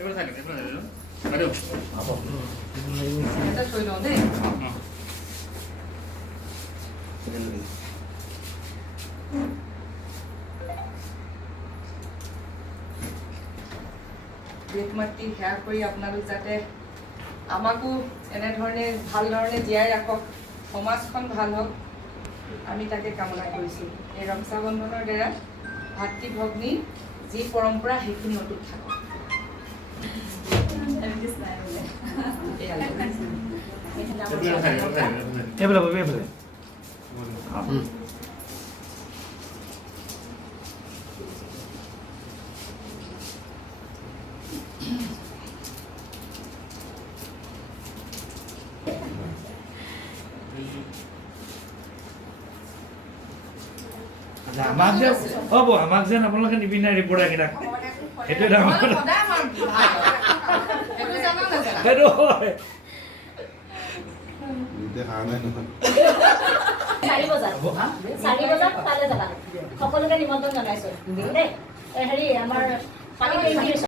এবাৰ চাই লওক বাইদেউ এটা থৈ লওঁ দেই। বেদ মাতৃ সেৱা কৰি আপোনালোক যাতে আমাকো এনেধৰণে ভাল ধৰণে জীয়াই ৰাখক, সমাজখন ভাল হওক, আমি তাকে কামনা কৰিছোঁ। এই ৰক্ষা বন্ধনৰ দ্বাৰা ভাতৃ ভগ্নী যি পৰম্পৰা সেইখিনি অটুট থাকক। এইফালে বাবু এইফালে আমাক যে হ'ব আমাক যেন আপোনালোকে নিপিন্ধে ৰিপৰ্টাৰকেইটাক সেইটোৱে ডাঙৰ কথা। সেইটো হয় 4 বজাত তালৈ যাবা। সকলোকে নিমন্ত্ৰণ জনাইছোঁ দেই। হেৰি আমাৰ পানী